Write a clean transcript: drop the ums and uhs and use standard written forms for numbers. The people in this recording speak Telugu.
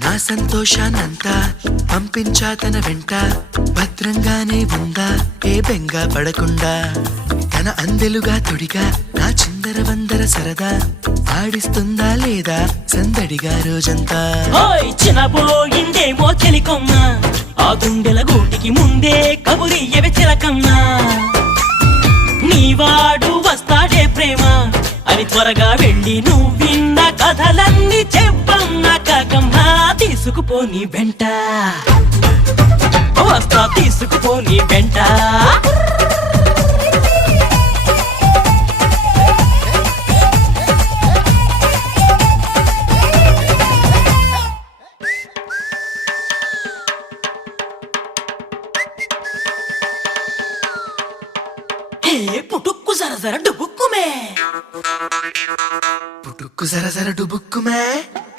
నా సంతోషాన్నంతా పంపించా తన వెంట, భద్రంగానే ఉందా ఏ బెంగ పడకుండా. తన అందెలుగా తొడిగా నా చిందర వందర సరదా, ఆడిస్తుందా లేదా సందడిగా రోజంతా. చిన్నబోయిందేమో చెలికొమ్మ, ఆ గుండెల గూటికి ముందే కబురియవే చిలకమ్మా. నీవాడు వస్తాడే ప్రేమ అని త్వరగా వెళ్ళి నువ్విన్న కథలన్నీ చెప్పమ్మా కాకమ్మా. తీసుకుపోని వెంట వస్తా, తీసుకుపోని వెంట. పుటుక్కు జర జర డుబుక్కుమే, పుటుక్కు జర జర డుబుక్కుమే.